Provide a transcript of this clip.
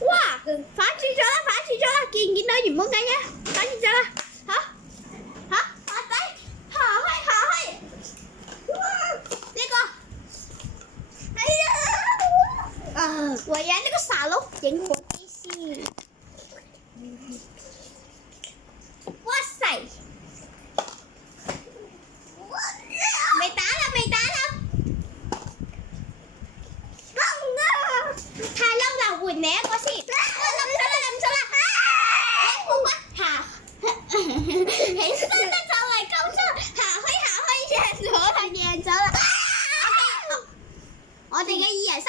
哇！反轉咗啦！反轉咗啦！見唔見到原本嘅嘢？反轉咗啦！嚇嚇阿仔，下去下去！呢個哎呀！我呀呢個傻佬影我啲先。哇塞！未打啦！未打啦！太嬲啦！換你一個先。冧咗啦！冧咗啦！起身啦！就嚟救出，下去贏咗啦！贏咗啦！我哋嘅2人3足。